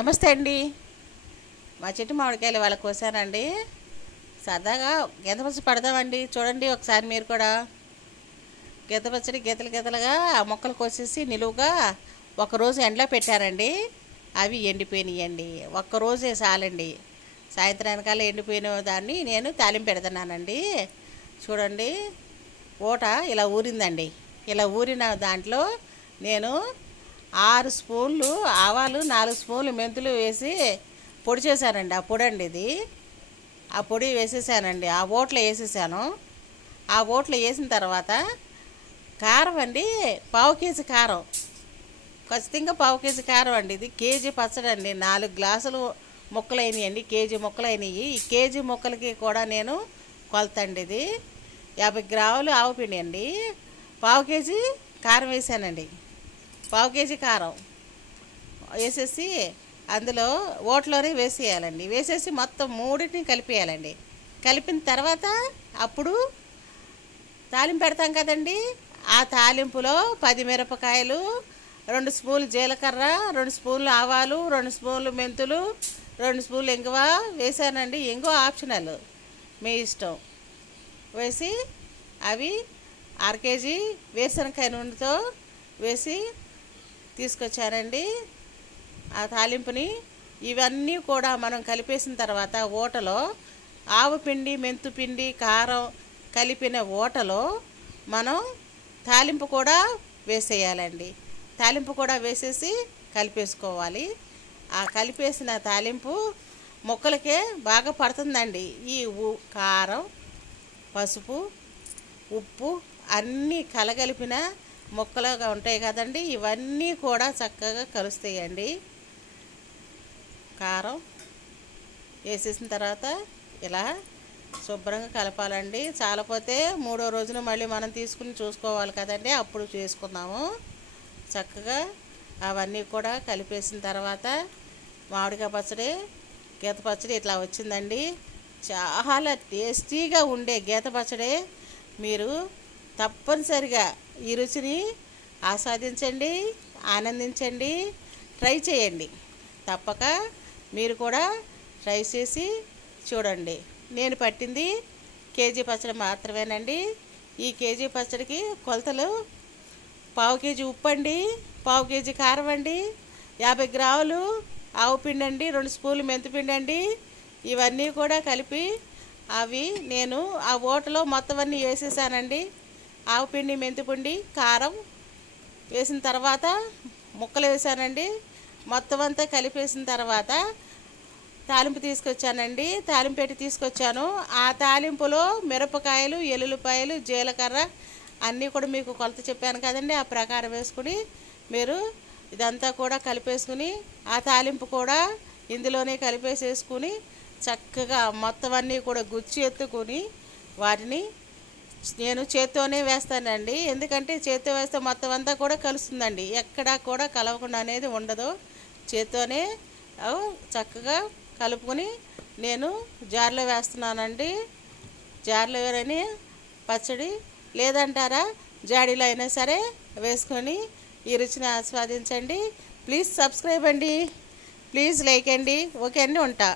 నమస్తే అండి. మా చెట్టు మామిడికాయలు వాళ్ళ కోసానండి. సరదాగా గీత పచ్చడి పడదామండి. చూడండి ఒకసారి మీరు కూడా. గీత పచ్చడి గీతలు గీతలుగా ఆ మొక్కలు కోసేసి నిలువుగా ఒకరోజు ఎండలో పెట్టారండి. అవి ఎండిపోయినాయండి. ఒక్కరోజే చాలండి. సాయంత్రానికల్లా ఎండిపోయిన దాన్ని నేను తాలింపు పెడుతున్నానండి. చూడండి, ఊట ఇలా ఊరిందండి. ఇలా ఊరిన దాంట్లో నేను 6 స్పూన్లు ఆవాలు, 4 స్పూన్లు మెంతులు వేసి పొడి చేశానండి. ఆ పొడి అండి ఇది. ఆ పొడి వేసేసానండి. ఆ ఓట్లో వేసేసాను. ఆ ఓట్లో వేసిన తర్వాత కారం అండి, 1/2 కేజీ కారం, ఖచ్చితంగా 1/2 కేజీ కారం అండి. ఇది కేజీ పచ్చడి అండి. 4 గ్లాసులు ముక్కలు అయినాయండి. కేజీ ముక్కలు అయినాయి. ఈ కేజీ ముక్కలకి కూడా నేను కొలతండి. ఇది 50 గ్రాములు ఆవుపిండి అండి. 1/2 కేజీ కారం వేసానండి. 1/2 కేజీ కారం వేసేసి అందులో ఓట్లోనే వేసేయాలండి. వేసేసి మొత్తం మూడింటిని కలిపేయాలండి. కలిపిన తర్వాత అప్పుడు తాలింపు పెడతాం కదండి. ఆ తాలింపులో 10 మిరపకాయలు, 2 స్పూన్లు జీలకర్ర, 2 స్పూన్లు ఆవాలు, 2 స్పూన్లు మెంతులు, 2 స్పూన్లు ఇంగువ వేసానండి. ఇంగువ ఆప్షనల్, మీ ఇష్టం. వేసి అవి 1/2 కేజీ వేరుశనగకాయ నూనెతో వేసి తీసుకొచ్చానండి. ఆ తాలింపుని ఇవన్నీ కూడా మనం కలిపేసిన తర్వాత ఓటలో ఆవు పిండి, మెంతు పిండి, కారం కలిపిన ఓటలో మనం తాలింపు కూడా వేసేయాలండి. తాలింపు కూడా వేసేసి కలిపేసుకోవాలి. ఆ కలిపేసిన తాలింపు ముక్కలకే బాగా పడుతుందండి. ఈ కారం, పసుపు, ఉప్పు అన్నీ కలగలిపిన ముక్కలుగా ఉంటాయి కదండి. ఇవన్నీ కూడా చక్కగా కలుస్తాయండి. కారం వేసేసిన తర్వాత ఇలా శుభ్రంగా కలపాలండి. చాలపోతే 3వ రోజున మళ్ళీ మనం తీసుకుని చూసుకోవాలి కదండి. అప్పుడు చేసుకుందాము. చక్కగా అవన్నీ కూడా కలిపేసిన తర్వాత మామిడికాయ పచ్చడి, గీత పచ్చడి ఇట్లా వచ్చిందండి. చాలా టేస్టీగా ఉండే గీత పచ్చడి మీరు తప్పనిసరిగా ఈ రుచిని ఆస్వాదించండి, ఆనందించండి, ట్రై చేయండి. తప్పక మీరు కూడా ట్రై చేసి చూడండి. నేను పట్టింది కేజీ పచ్చడి మాత్రమేనండి. ఈ కేజీ పచ్చడికి కొలతలు 1/2 కేజీ ఉప్పు అండి, 1/2 కేజీ కారం అండి, 50 గ్రాములు ఆవు పిండి అండి, 2 స్పూన్లు మెంతిపిండి అండి. ఇవన్నీ కూడా కలిపి అవి నేను ఆ ఓటలో మొత్తం అన్నీ వేసేసానండి. ఆవు పిండి, మెంతిపిండి, కారం వేసిన తర్వాత ముక్కలు వేసానండి. మొత్తం అంతా కలిపేసిన తర్వాత తాలింపు తీసుకొచ్చానండి. తాలింపు పెట్టి తీసుకొచ్చాను. ఆ తాలింపులో మిరపకాయలు, ఎల్లుల్లిపాయలు, జీలకర్ర అన్నీ కూడా మీకు కొలత చెప్పాను కదండి. ఆ ప్రకారం వేసుకుని మీరు ఇదంతా కూడా కలిపేసుకుని ఆ తాలింపు కూడా ఇందులోనే కలిపేసేసుకుని చక్కగా మొత్తం అన్నీ కూడా గుచ్చి ఎత్తుకుని వాటిని నేను చేత్తోనే వేస్తానండి. ఎందుకంటే చేత్తో వేస్తే మొత్తం అంతా కూడా కలుస్తుందండి. ఎక్కడా కూడా కలవకుండా అనేది ఉండదు. చేత్తోనే చక్కగా కలుపుకొని నేను జార్లో వేస్తున్నానండి. జార్లో వేరని పచ్చడి లేదంటారా, జాడీలో అయినా సరే వేసుకొని ఈ రుచిని ఆస్వాదించండి. ప్లీజ్ సబ్స్క్రైబ్ అండి, ప్లీజ్ లైక్ అండి. ఓకే అండి, ఉంటా.